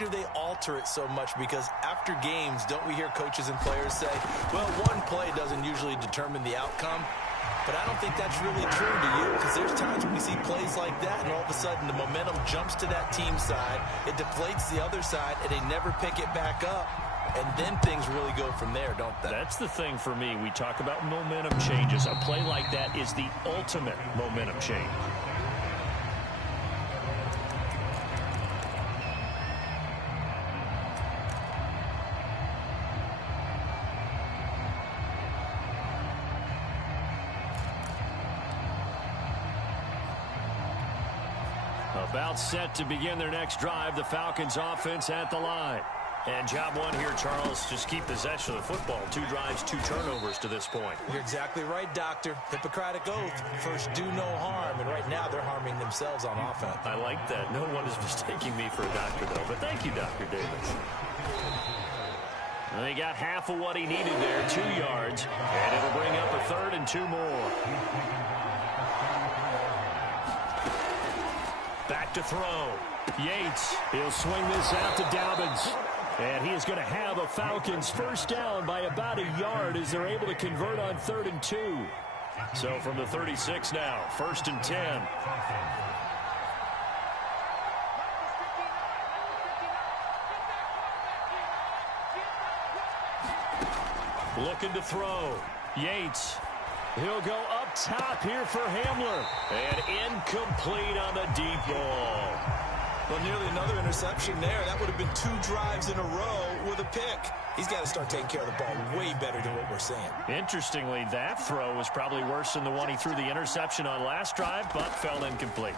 do they alter it so much? Because after games, don't we hear coaches and players say, well, one play doesn't usually determine the outcome? But I don't think that's really true, do you? Because there's times when we see plays like that, and all of a sudden the momentum jumps to that team side, it deflates the other side, and they never pick it back up. And then things really go from there, don't they? That's the thing for me. We talk about momentum changes. A play like that is the ultimate momentum change. About set to begin their next drive. The Falcons offense at the line. And job one here, Charles, just keep possession of the football. 2 drives, 2 turnovers to this point. You're exactly right, Doctor. Hippocratic oath. First, do no harm. And right now, they're harming themselves on offense. I like that. No one is mistaking me for a doctor, though. But thank you, Dr. Davis. Well, he got half of what he needed there, 2 yards. And it'll bring up a 3rd and 2 more. Back to throw. Yates, he'll swing this out to Dobbins. And he is going to have a Falcons first down by about a yard as they're able to convert on 3rd and 2. So from the 36 now, 1st and 10. Looking to throw. Yates. He'll go up top here for Hamler. And incomplete on the deep ball. Well, nearly another interception there. That would have been 2 drives in a row with a pick. He's got to start taking care of the ball way better than what we're seeing. Interestingly, that throw was probably worse than the one he threw the interception on last drive, but fell incomplete.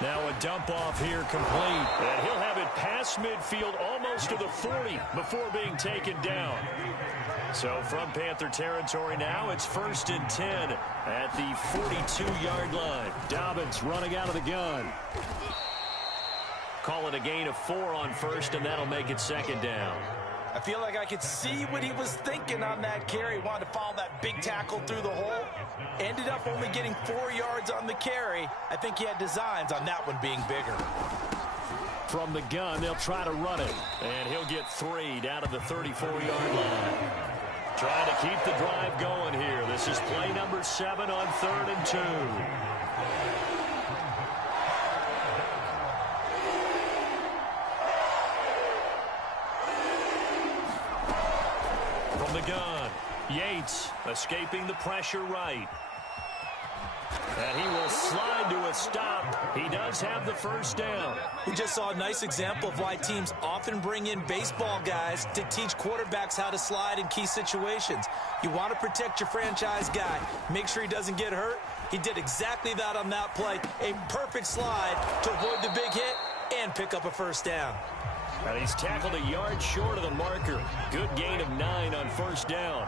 Now a dump off here complete. And he'll have it past midfield almost to the 40 before being taken down. So from Panther territory now, it's 1st and 10 at the 42-yard line. Dobbins running out of the gun. Call it a gain of 4 on 1st, and that'll make it 2nd down. I feel like I could see what he was thinking on that carry. Wanted to follow that big tackle through the hole. Ended up only getting 4 yards on the carry. I think he had designs on that one being bigger. From the gun, they'll try to run it. And he'll get 3 down to the 34-yard line. Trying to keep the drive going here. This is play number 7 on 3rd and 2. From the gun, Yates escaping the pressure right. And he will slide to a stop. He does have the first down. We just saw a nice example of why teams often bring in baseball guys to teach quarterbacks how to slide in key situations. You want to protect your franchise guy. Make sure he doesn't get hurt. He did exactly that on that play. A perfect slide to avoid the big hit and pick up a first down. And he's tackled a yard short of the marker. Good gain of 9 on 1st down.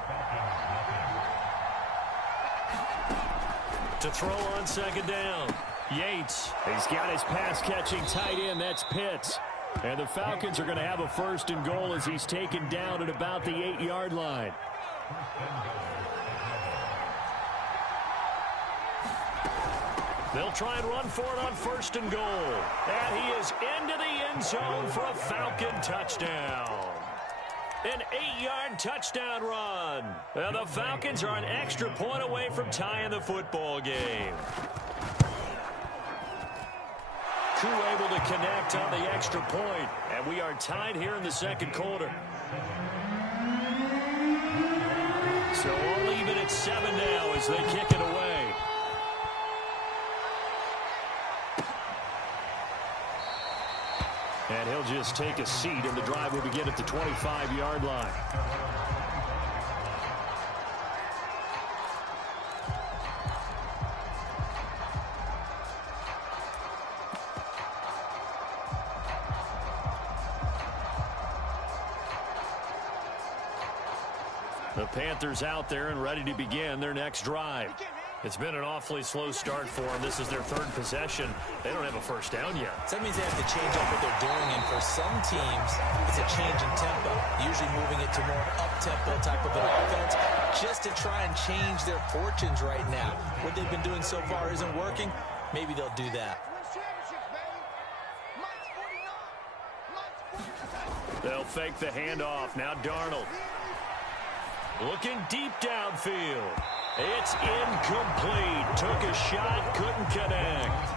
To throw on 2nd down. Yates. He's got his pass-catching tight end. That's Pitts. And the Falcons are going to have a 1st and goal as he's taken down at about the 8-yard line. They'll try and run for it on 1st and goal. And he is into the end zone for a Falcon touchdown. An 8-yard touchdown run. And the Falcons are an extra point away from tying the football game. Coup able to connect on the extra point. And we are tied here in the 2nd quarter. So all even at 7 now as they kick it away. And he'll just take a seat, and the drive will begin at the 25-yard line. The Panthers out there and ready to begin their next drive. It's been an awfully slow start for them. This is their 3rd possession. They don't have a first down yet. So that means they have to change up what they're doing, and for some teams, it's a change in tempo, usually moving it to more up-tempo type of an offense, just to try and change their fortunes right now. What they've been doing so far isn't working. Maybe they'll do that. They'll fake the handoff. Now Darnold. Looking deep downfield. It's incomplete. Took a shot, couldn't connect.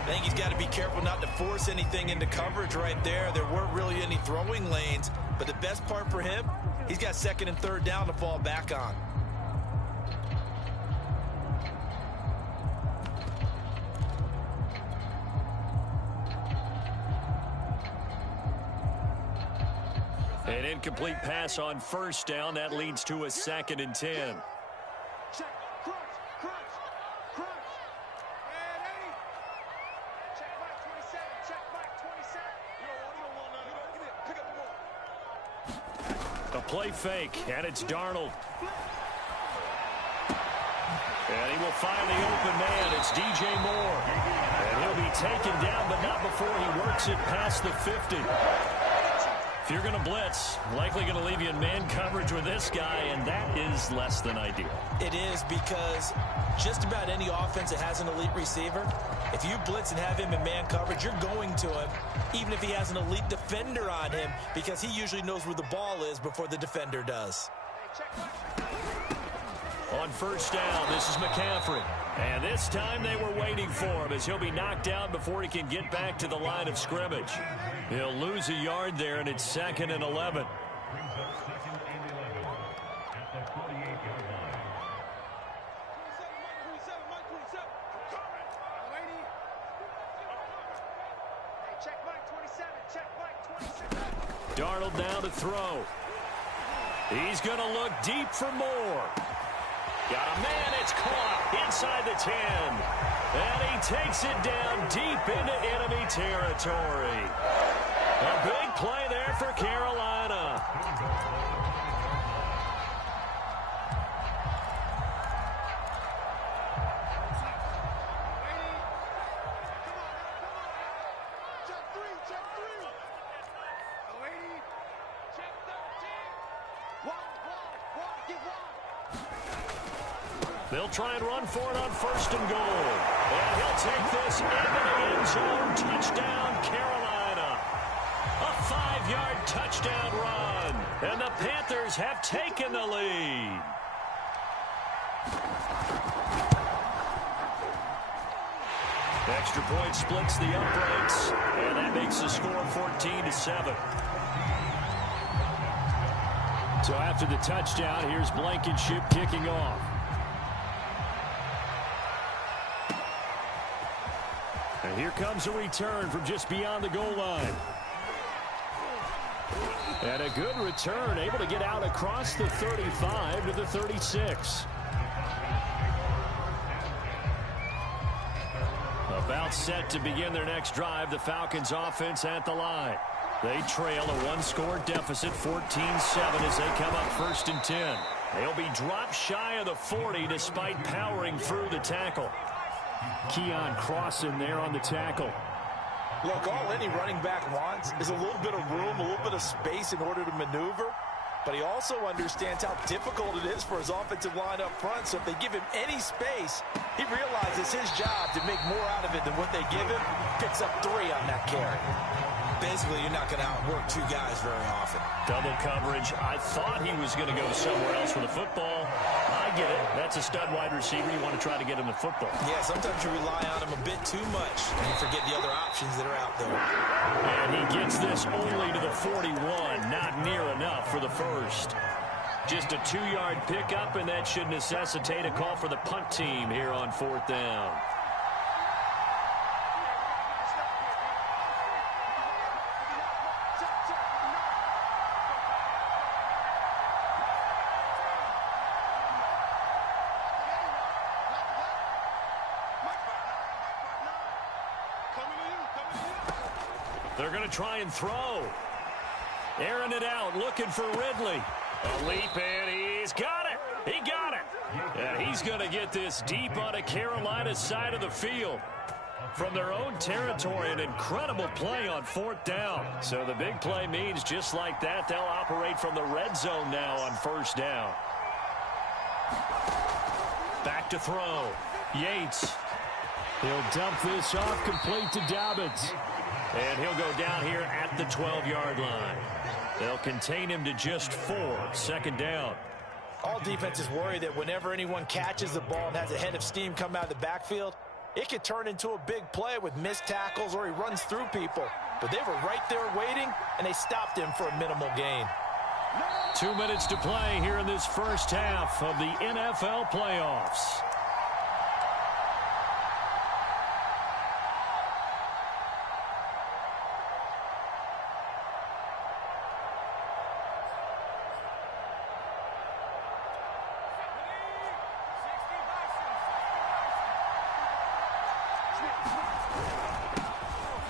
I think he's got to be careful not to force anything into coverage right there. There weren't really any throwing lanes, but the best part for him, he's got second and third down to fall back on. An incomplete pass on first down. That leads to a 2nd and 10. A play fake, and it's Darnold. And he will find the open man. It's DJ Moore. And he'll be taken down, but not before he works it past the 50. If you're going to blitz, likely going to leave you in man coverage with this guy, and that is less than ideal. It is, because just about any offense that has an elite receiver, if you blitz and have him in man coverage, you're going to him, even if he has an elite defender on him, because he usually knows where the ball is before the defender does. On first down, this is McCaffrey. And this time they were waiting for him, as he'll be knocked down before he can get back to the line of scrimmage. He'll lose a yard there, and it's 2nd and 11. Darnold now to throw. He's going to look deep for more. Got a man, it's caught inside the 10. And he takes it down deep into enemy territory. A big play there for Carolina. They'll try and run for it on first and goal. And he'll take this into the end zone. Touchdown, Carolina. A 5-yard touchdown run. And the Panthers have taken the lead. Extra point splits the uprights. And that makes the score 14-7. So after the touchdown, here's Blankenship kicking off. And here comes a return from just beyond the goal line. And a good return, able to get out across the 35 to the 36. About set to begin their next drive, the Falcons offense at the line. They trail a one-score deficit, 14-7, as they come up first and 10. They'll be dropped shy of the 40 despite powering through the tackle. Keon Crossan there on the tackle. Look, all any running back wants is a little bit of room, a little bit of space in order to maneuver. But he also understands how difficult it is for his offensive line up front. So if they give him any space, he realizes his job to make more out of it than what they give him. Picks up 3 on that carry. Basically, you're not going to outwork 2 guys very often. Double coverage. I thought he was going to go somewhere else with the football. I get it. That's a stud wide receiver. You want to try to get him the football. Yeah, sometimes you rely on him a bit too much, and you forget the other options that are out there. And he gets this only to the 41. Not near enough for the first. Just a 2-yard pickup, and that should necessitate a call for the punt team here on 4th down. They're going to try and throw. Airing it out, looking for Ridley. A leap, and he's got it. He got it. And he's going to get this deep on a Carolina side of the field. From their own territory, an incredible play on 4th down. So the big play means just like that, they'll operate from the red zone now on 1st down. Back to throw. Yates. He'll dump this off complete to Dobbins. And he'll go down here at the 12-yard line. They'll contain him to just 4. Second down. All defenses worry that whenever anyone catches the ball and has a head of steam come out of the backfield, it could turn into a big play with missed tackles or he runs through people. But they were right there waiting, and they stopped him for a minimal gain. 2 minutes to play here in this first half of the NFL playoffs.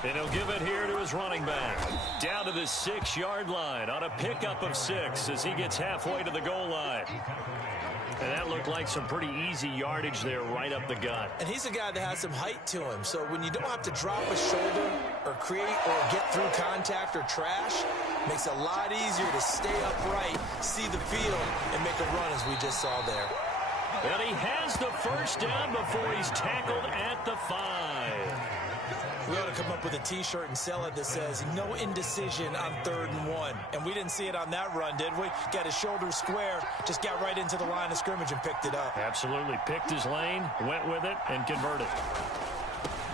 And he'll give it here to his running back. Down to the 6-yard line on a pickup of 6 as he gets halfway to the goal line. And that looked like some pretty easy yardage there right up the gut. And he's a guy that has some height to him. So when you don't have to drop a shoulder or create or get through contact or trash, makes it a lot easier to stay upright, see the field, and make a run as we just saw there. And he has the first down before he's tackled at the 5. We ought to come up with a T-shirt and sell it that says, no indecision on 3rd and 1. And we didn't see it on that run, did we? Got his shoulders square, just got right into the line of scrimmage and picked it up. Absolutely. Picked his lane, went with it, and converted.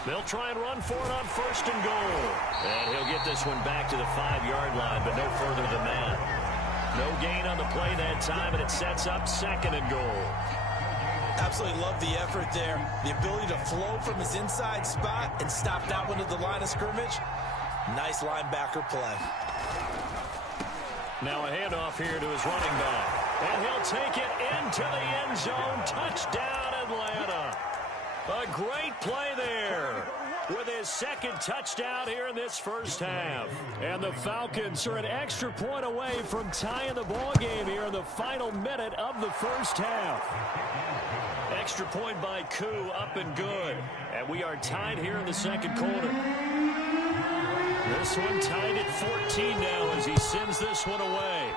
They'll try and run for it on 1st and goal. And he'll get this one back to the 5-yard line, but no further than that. No gain on the play that time, and it sets up 2nd and goal. Absolutely love the effort there. The ability to flow from his inside spot and stop that one to the line of scrimmage. Nice linebacker play. Now a handoff here to his running back. And he'll take it into the end zone. Touchdown, Atlanta. A great play there with his 2nd touchdown here in this first half. And the Falcons are an extra point away from tying the ball game here in the final minute of the first half. Extra point by Koo, up and good. And we are tied here in the 2nd quarter. This one tied at 14 now as he sends this one away.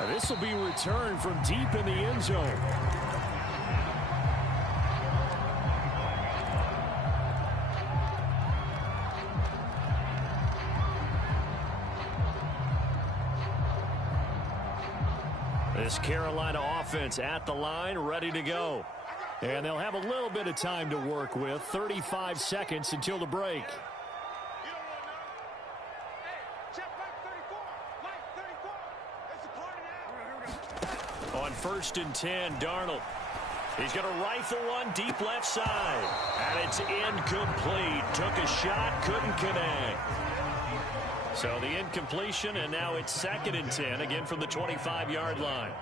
And this will be returned from deep in the end zone. This Carolina offense at the line, ready to go. And they'll have a little bit of time to work with. 35 seconds until the break. On 1st and 10, Darnold. He's going to rifle one deep left side. And it's incomplete. Took a shot, couldn't connect. So the incompletion, and now it's 2nd and 10, again from the 25-yard line.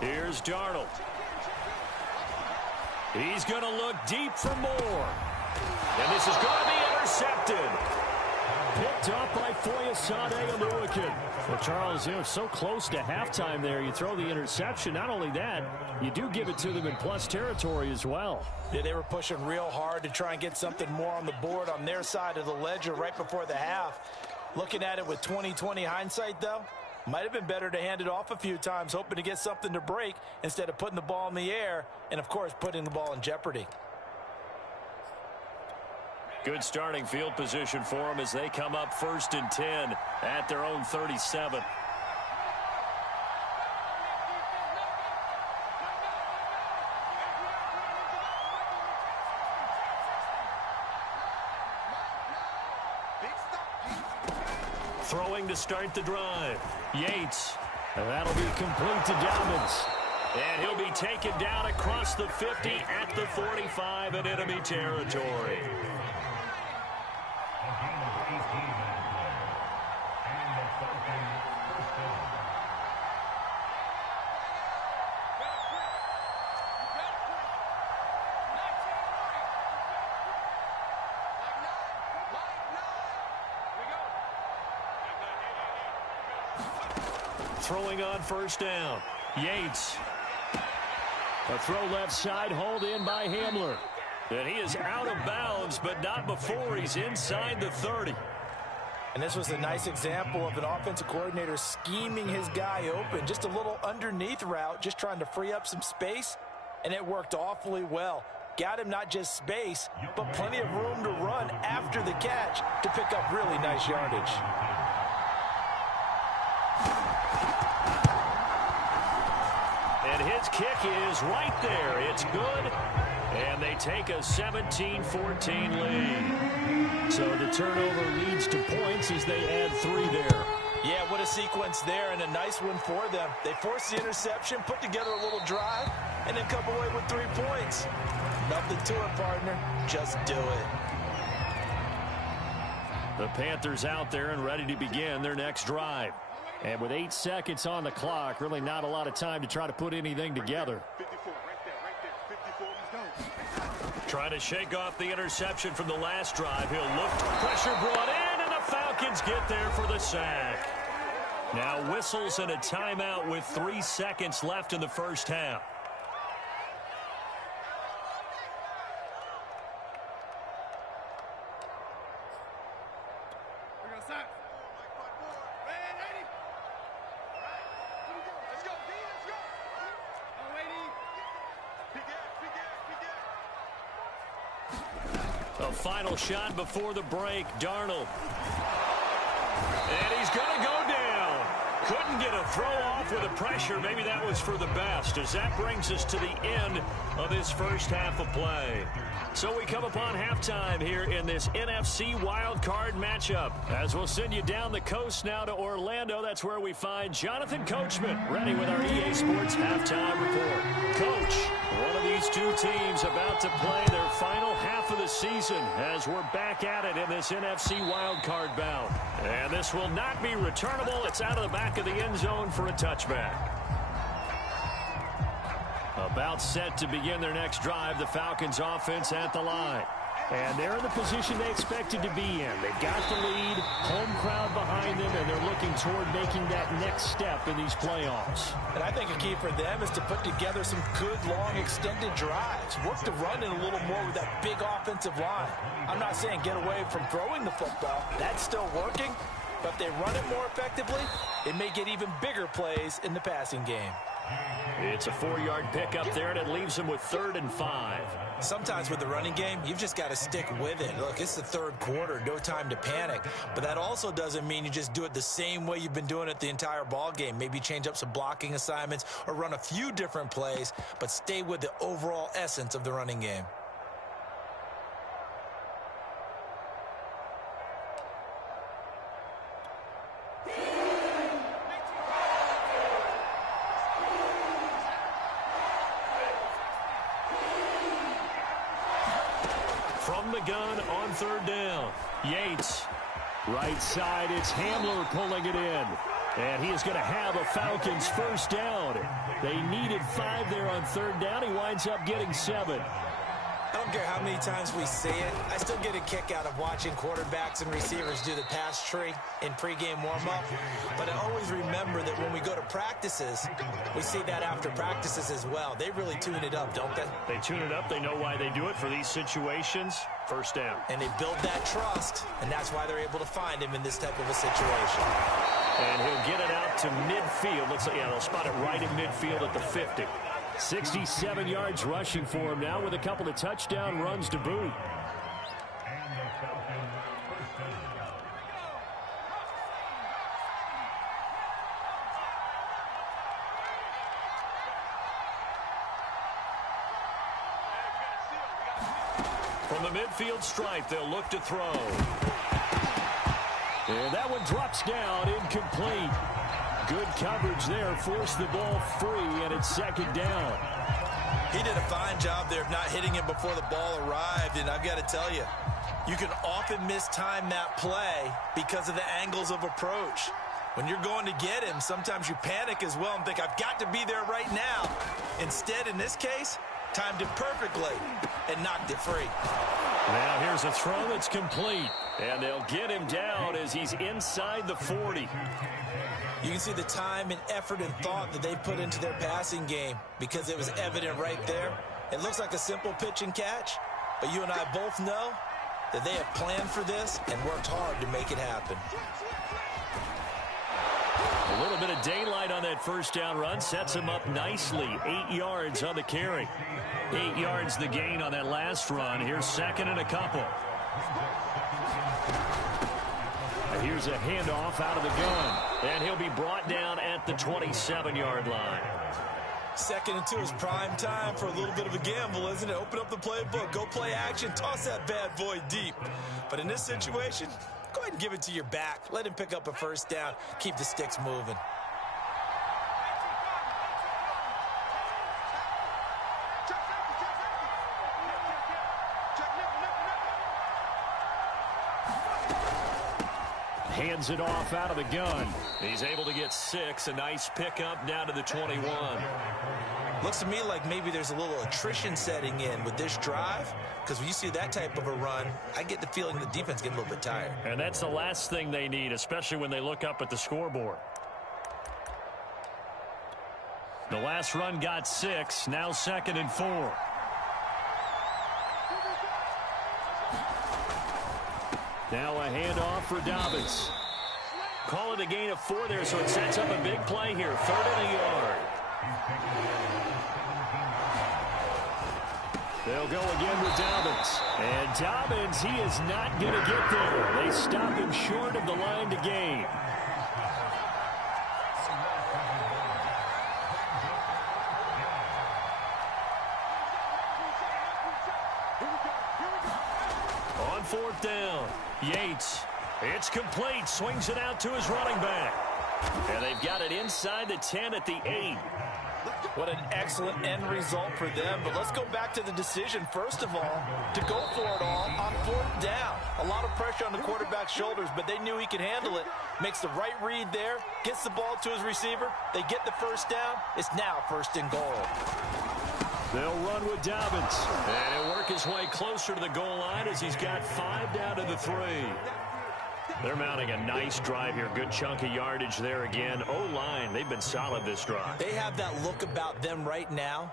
Here's Darnold. He's going to look deep for more. And this is going to be intercepted. Picked up by Foyesade and Lewickin. Well, Charles, so close to halftime there. You throw the interception. Not only that, you do give it to them in plus territory as well. Yeah, they were pushing real hard to try and get something more on the board on their side of the ledger right before the half. Looking at it with 20/20 hindsight, though, might have been better to hand it off a few times, hoping to get something to break instead of putting the ball in the air and, of course, putting the ball in jeopardy. Good starting field position for them as they come up 1st and 10 at their own 37. Throwing to start the drive. Yates. And that'll be complete to Dobbins. And he'll be taken down across the 50 at the 45 in enemy territory. Throwing on 1st down. Yates. A throw left side, hauled in by Hamler. And he is out of bounds, but not before he's inside the 30. And this was a nice example of an offensive coordinator scheming his guy open. Just a little underneath route, just trying to free up some space, and it worked awfully well. Got him not just space, but plenty of room to run after the catch to pick up really nice yardage. And his kick is right there. It's good. And they take a 17-14 lead. So the turnover leads to points as they add 3 there. Yeah, what a sequence there, and a nice one for them. They forced the interception, put together a little drive, and then come away with 3 points. Nothing to it, partner. Just do it. The Panthers out there and ready to begin their next drive. And with 8 seconds on the clock, really not a lot of time to try to put anything together. 54, right there, 54, let's go. Trying to shake off the interception from the last drive. He'll look, pressure brought in, and the Falcons get there for the sack. Now whistles and a timeout with 3 seconds left in the first half. A final shot before the break, Darnold. And he's going to go down. Couldn't get a throw off with the pressure. Maybe that was for the best, as that brings us to the end of this first half of play. So we come upon halftime here in this NFC wildcard matchup. As we'll send you down the coast now to Orlando, that's where we find Jonathan Coachman, ready with our EA Sports halftime report. Coach, one of these two teams about to play their final half of the season as we're back at it in this NFC wildcard bout. And this will not be returnable. It's out of the back of the end zone for a touchback. About set to begin their next drive, the Falcons offense at the line. And they're in the position they expected to be in. They've got the lead, home crowd behind them, and they're looking toward making that next step in these playoffs. And I think a key for them is to put together some good, long, extended drives. Work the run in a little more with that big offensive line. I'm not saying get away from throwing the football. That's still working. But if they run it more effectively, it may get even bigger plays in the passing game. It's a 4-yard pickup there, and it leaves them with 3rd and 5. Sometimes with the running game, you've just got to stick with it. Look, it's the third quarter, no time to panic. But that also doesn't mean you just do it the same way you've been doing it the entire ball game. Maybe change up some blocking assignments or run a few different plays, but stay with the overall essence of the running game. From the gun on 3rd down, Yates. Right side, it's Hamler pulling it in. And he is going to have a Falcons first down. They needed 5 there on 3rd down. He winds up getting 7. I don't care how many times we say it, I still get a kick out of watching quarterbacks and receivers do the pass tree in pregame warm-up. But I always remember that when we go to practices, we see that after practices as well. They really tune it up, don't they? They tune it up. They know why they do it for these situations. First down. And they build that trust, and that's why they're able to find him in this type of a situation. And he'll get it out to midfield. Looks like, yeah, they'll spot it right in midfield at the 50. 67 yards rushing for him now with a couple of touchdown runs to boot. From the midfield stripe, they'll look to throw. And that one drops down, incomplete. Good coverage there, forced the ball free, and it's 2nd down. He did a fine job there of not hitting him before the ball arrived, and I've got to tell you, you can often mistime that play because of the angles of approach. When you're going to get him, sometimes you panic as well and think, I've got to be there right now. Instead, in this case, timed it perfectly and knocked it free. Now here's a throw that's complete, and they'll get him down as he's inside the 40. You can see the time and effort and thought that they put into their passing game because it was evident right there. It looks like a simple pitch and catch, But you and I both know that they have planned for this and worked hard to make it happen. A little bit of daylight on that first down run sets him up nicely. 8 yards on the carry. 8 yards the gain on that last run. Here's second and a couple. Here's a handoff out of the gun. And he'll be brought down at the 27-yard line. 2nd and 2 is prime time for a little bit of a gamble, isn't it? Open up the playbook, go play action, toss that bad boy deep. But in this situation, go ahead and give it to your back. Let him pick up a first down. Keep the sticks moving. Hands it off out of the gun. He's able to get 6. A nice pickup down to the 21. Looks to me like maybe there's a little attrition setting in with this drive, because when you see that type of a run, I get the feeling the defense getting a little bit tired. And that's the last thing they need, especially when they look up at the scoreboard. The last run got 6. Now 2nd and 4. Now a handoff for Dobbins. Call it a gain of 4 there, so it sets up a big play here. 3rd and a yard. They'll go again with Dobbins. And Dobbins, he is not going to get there. They stop him short of the line to gain. On 4th down, Yates. It's complete. Swings it out to his running back. And they've got it inside the 10 at the 8. What an excellent end result for them. But let's go back to the decision, first of all, to go for it all on 4th down. A lot of pressure on the quarterback's shoulders, but they knew he could handle it. Makes the right read there, gets the ball to his receiver. They get the first down. It's now 1st and goal. They'll run with Dobbins. And he'll work his way closer to the goal line as he's got 5 down to the 3. They're mounting a nice drive here. Good chunk of yardage there again. O-line, they've been solid this drive. They have that look about them right now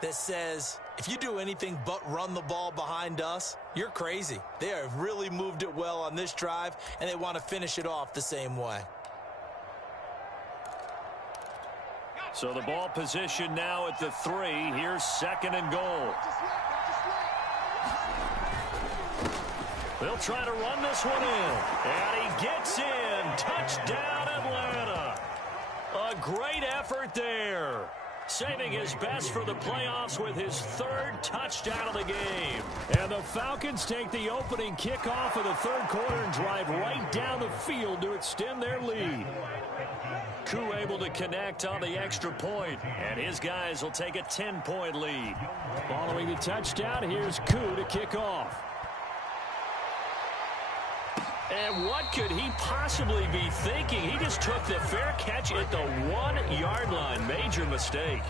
that says, if you do anything but run the ball behind us, you're crazy. They have really moved it well on this drive, and they want to finish it off the same way. So the ball position now at the 3. Here's 2nd and goal. They'll try to run this one in. And he gets in. Touchdown, Atlanta. A great effort there. Saving his best for the playoffs with his 3rd touchdown of the game. And the Falcons take the opening kickoff of the 3rd quarter and drive right down the field to extend their lead. Koo able to connect on the extra point, and his guys will take a 10-point lead. Following the touchdown, here's Koo to kick off. And what could he possibly be thinking? He just took the fair catch at the 1-yard line. Major mistake.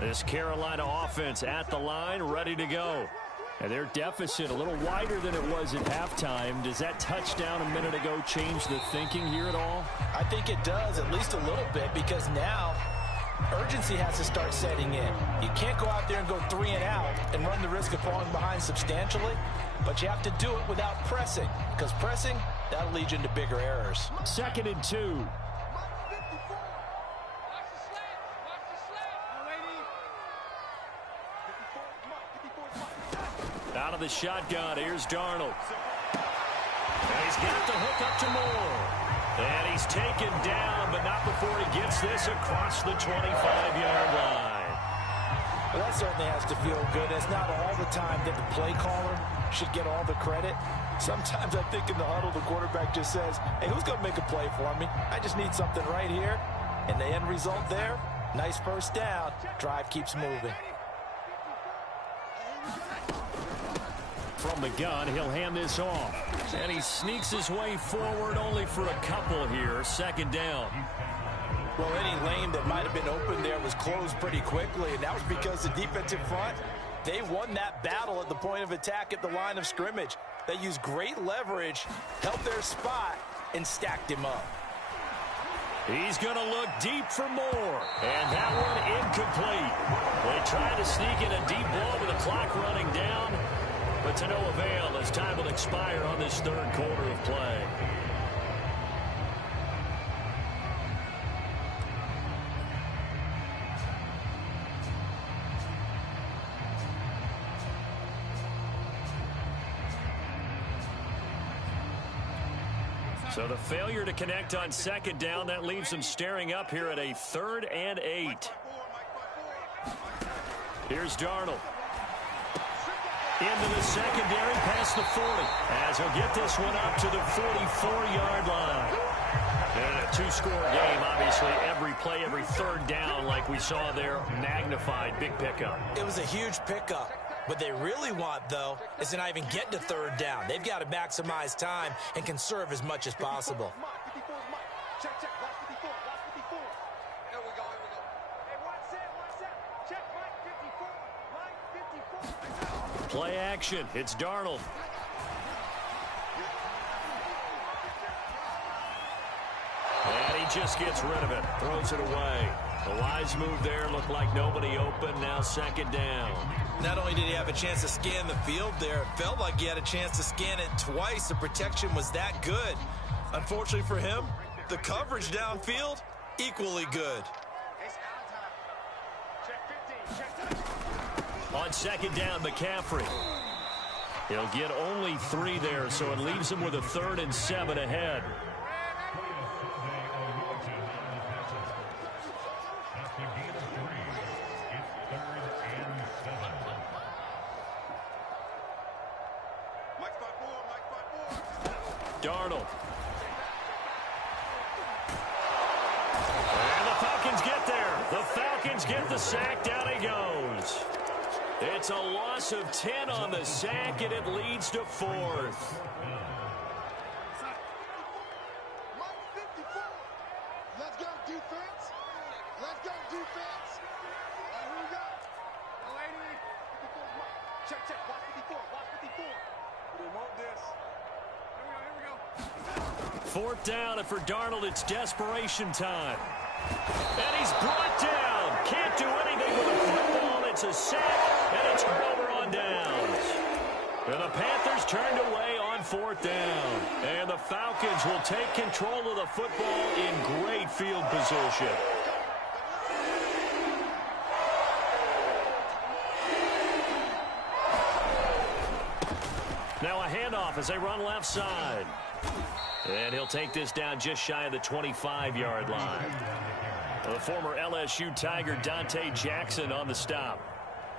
This Carolina offense at the line, ready to go. And their deficit a little wider than it was at halftime. Does that touchdown a minute ago change the thinking here at all? I think it does, at least a little bit, because now urgency has to start setting in. You can't go out there and go 3 and out and run the risk of falling behind substantially, but you have to do it without pressing, because pressing, that'll lead you into bigger errors. 2nd and 2. Out of the shotgun, here's Darnold. And he's got the hook up to Moore. And he's taken down, but not before he gets this across the 25-yard line. Well, that certainly has to feel good. It's not all the time that the play caller should get all the credit. Sometimes I think in the huddle, the quarterback just says, hey, who's going to make a play for me? I just need something right here. And the end result there, nice first down. Drive keeps moving. From the gun, he'll hand this off. And he sneaks his way forward only for a couple here. 2nd down. Well, any lane that might have been open there was closed pretty quickly, and that was because the defensive front They won that battle at the point of attack at the line of scrimmage. They used great leverage, held their spot, and stacked him up. He's going to look deep for more. And that one incomplete. They tried to sneak in a deep ball with the clock running down, but to no avail as time will expire on this third quarter of play. So the failure to connect on second down, that leaves them staring up here at a 3rd and 8. Here's Darnold. Into the secondary, past the 40. As he'll get this one up to the 44-yard line. And a two-score game, obviously, every play, every third down, like we saw there, magnified, big pickup. It was a huge pickup. What they really want, though, is to not even get to third down. They've got to maximize time and conserve as much as possible. Play action. It's Darnold. And he just gets rid of it. Throws it away. The wise move there. Looked like nobody open. Now second down. Not only did he have a chance to scan the field there, it felt like he had a chance to scan it twice. The protection was that good. Unfortunately for him, the coverage downfield, equally good. On second down, McCaffrey. He'll get only 3 there, so it leaves him with a 3rd and 7 ahead. Darnold. And the Falcons get there. The Falcons get the sack. Down he goes. It's a loss of 10 on the sack, and it leads to 4th. Let's go, defense. Let's go, defense. Here we go. Lady. Check. Watch 54. Watch 54. We want this. Here we go. 4th down, and for Darnold, it's desperation time. And he's brought down. Can't do anything with the football. It's a sack, and it's over on downs. And the Panthers turned away on 4th down. And the Falcons will take control of the football in great field position. Now a handoff as they run left side. And he'll take this down just shy of the 25-yard line. The former LSU Tiger Dante Jackson on the stop.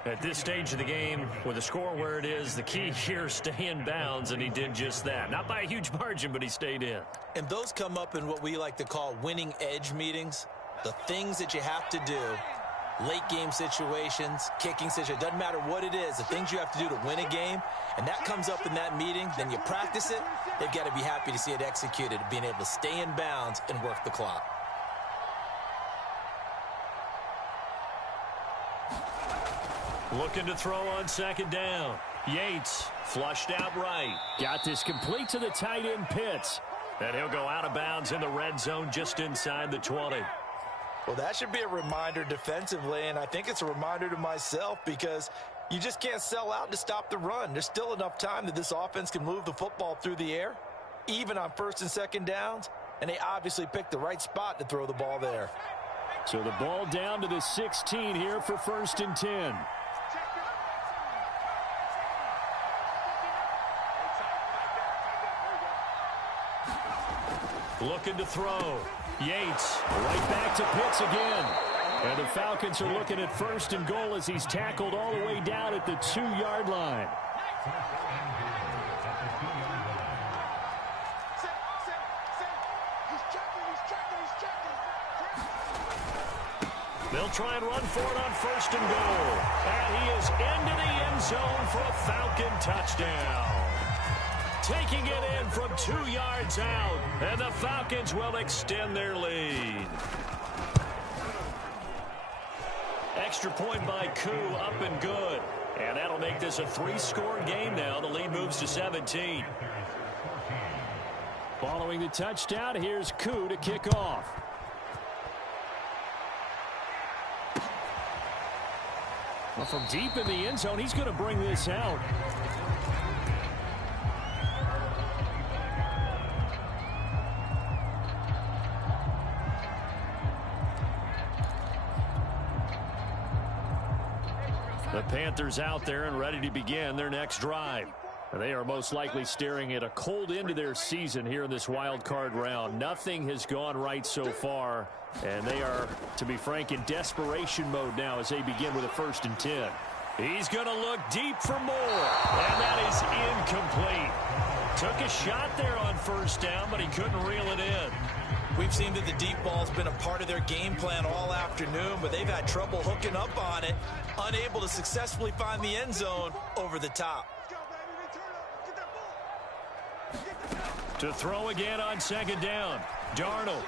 At this stage of the game, with the score where it is, the key here, stay in bounds, and he did just that. Not by a huge margin, but he stayed in. And those come up in what we like to call winning edge meetings. The things that you have to do, late game situations, kicking situations, doesn't matter what it is, the things you have to do to win a game, and that comes up in that meeting, then you practice it, they've got to be happy to see it executed, being able to stay in bounds and work the clock. Looking to throw on second down. Yates flushed out right. Got this complete to the tight end Pitts. And he'll go out of bounds in the red zone just inside the 20. Well, that should be a reminder defensively, and I think it's a reminder to myself because you just can't sell out to stop the run. There's still enough time that this offense can move the football through the air, even on 1st and 2nd downs, and they obviously picked the right spot to throw the ball there. So the ball down to the 16 here for 1st and 10. Looking to throw. Yates right back to Pitts again. And the Falcons are looking at 1st and goal as he's tackled all the way down at the 2-yard line. They'll try and run for it on 1st and goal. And he is into the end zone for a Falcon touchdown. Taking it in from 2 yards out. And the Falcons will extend their lead. Extra point by Koo, up and good. And that'll make this a 3-score game now. The lead moves to 17. Following the touchdown, here's Koo to kick off. Well, from deep in the end zone, he's going to bring this out. The Panthers out there and ready to begin their next drive. They are most likely staring at a cold end to their season here in this wild card round. Nothing has gone right so far, and they are, to be frank, in desperation mode now as they begin with a 1st and 10. He's going to look deep for more, and that is incomplete. Took a shot there on 1st down, but he couldn't reel it in. We've seen that the deep ball's been a part of their game plan all afternoon, but they've had trouble hooking up on it, unable to successfully find the end zone over the top. To throw again on 2nd down. Darnold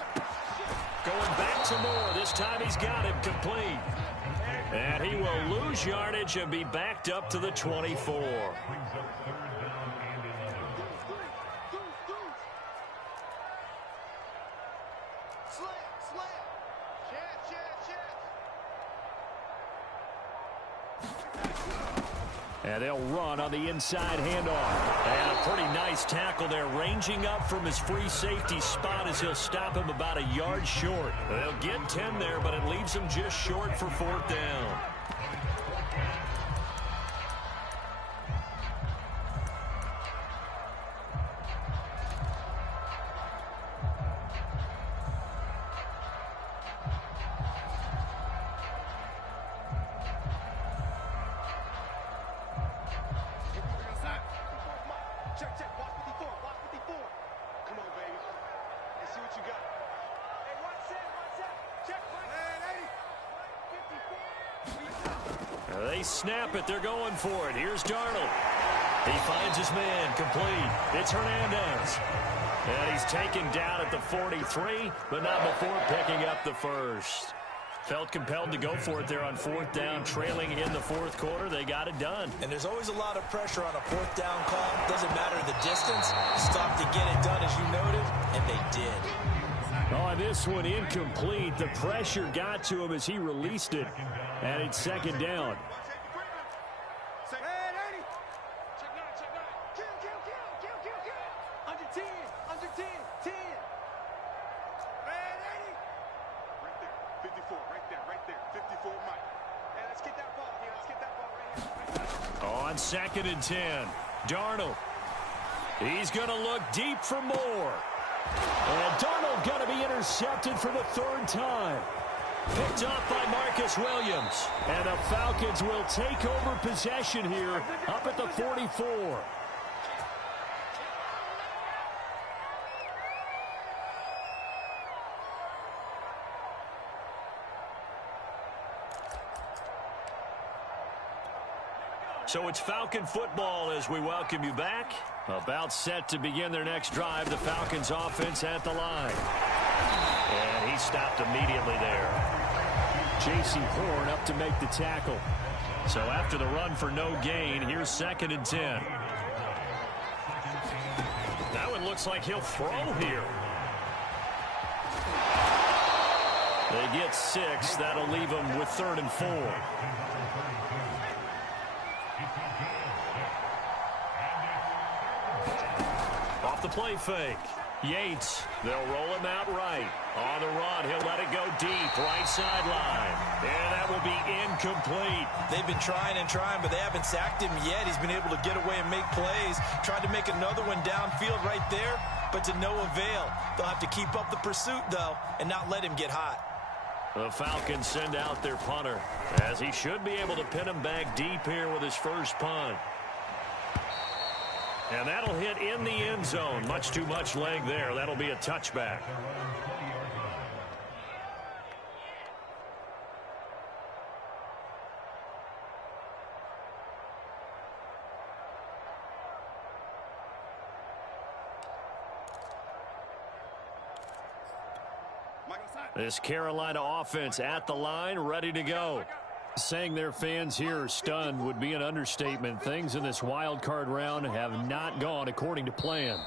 going back to Moore. This time he's got him complete. And he will lose yardage and be backed up to the 24. And they'll run on the inside handoff. And a pretty nice tackle there, ranging up from his free safety spot as he'll stop him about a yard short. They'll get 10 there, but it leaves him just short for 4th down. They snap it. They're going for it. Here's Darnold. He finds his man. Complete. It's Hernandez. And he's taken down at the 43, but not before picking up the 1st. Felt compelled to go for it there on 4th down, trailing in the 4th quarter. They got it done. And there's always a lot of pressure on a 4th down call. Doesn't matter the distance. Stop to get it done, as you noted, and they did. Oh, this one incomplete. The pressure got to him as he released it. And it's 2nd down. On 2nd and 10, Darnold. He's going to look deep for more. And Darnold going to be intercepted for the 3rd time. Picked off by Marcus Williams. And the Falcons will take over possession here up at the 44. So it's Falcon football as we welcome you back. About set to begin their next drive. The Falcons offense at the line. And he stopped immediately there. J.C. Horn up to make the tackle. So after the run for no gain, here's 2nd and 10. That one looks like he'll throw here. They get 6. That'll leave them with 3rd and 4. Off the play fake. Yates, they'll roll him out right. On the run, he'll let it go deep, right sideline. And that will be incomplete. They've been trying and trying, but they haven't sacked him yet. He's been able to get away and make plays. Tried to make another one downfield right there, but to no avail. They'll have to keep up the pursuit, though, and not let him get hot. The Falcons send out their punter, as he should be able to pin him back deep here with his first punt. And that'll hit in the end zone. Much too much leg there. That'll be a touchback. This Carolina offense at the line, ready to go. Saying their fans here are stunned would be an understatement. Things in this wild card round have not gone according to plan.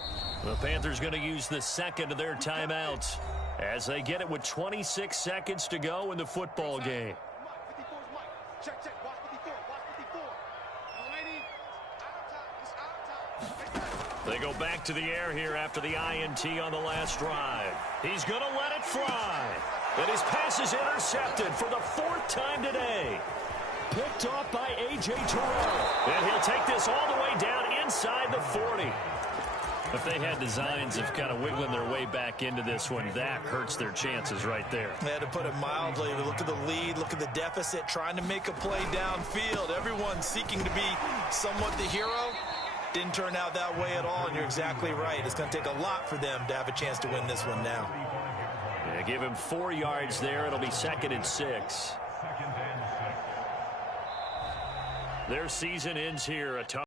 The Panthers going to use the second of their timeouts as they get it with 26 seconds to go in the football game. Check, check. Watch 54. Watch 54. No, lady. Out of time. It's out of time. They go back to the air here after the INT on the last drive. He's going to let it fly. And his pass is intercepted for the fourth time today. Picked off by A.J. Terrell. And he'll take this all the way down inside the 40. If they had designs of kind of wiggling their way back into this one, that hurts their chances right there. They had to put it mildly. Look at the lead, look at the deficit, trying to make a play downfield. Everyone seeking to be somewhat the hero. Didn't turn out that way at all, and you're exactly right. It's going to take a lot for them to have a chance to win this one now. Yeah, give him 4 yards there. It'll be 2nd and 6. Their season ends here.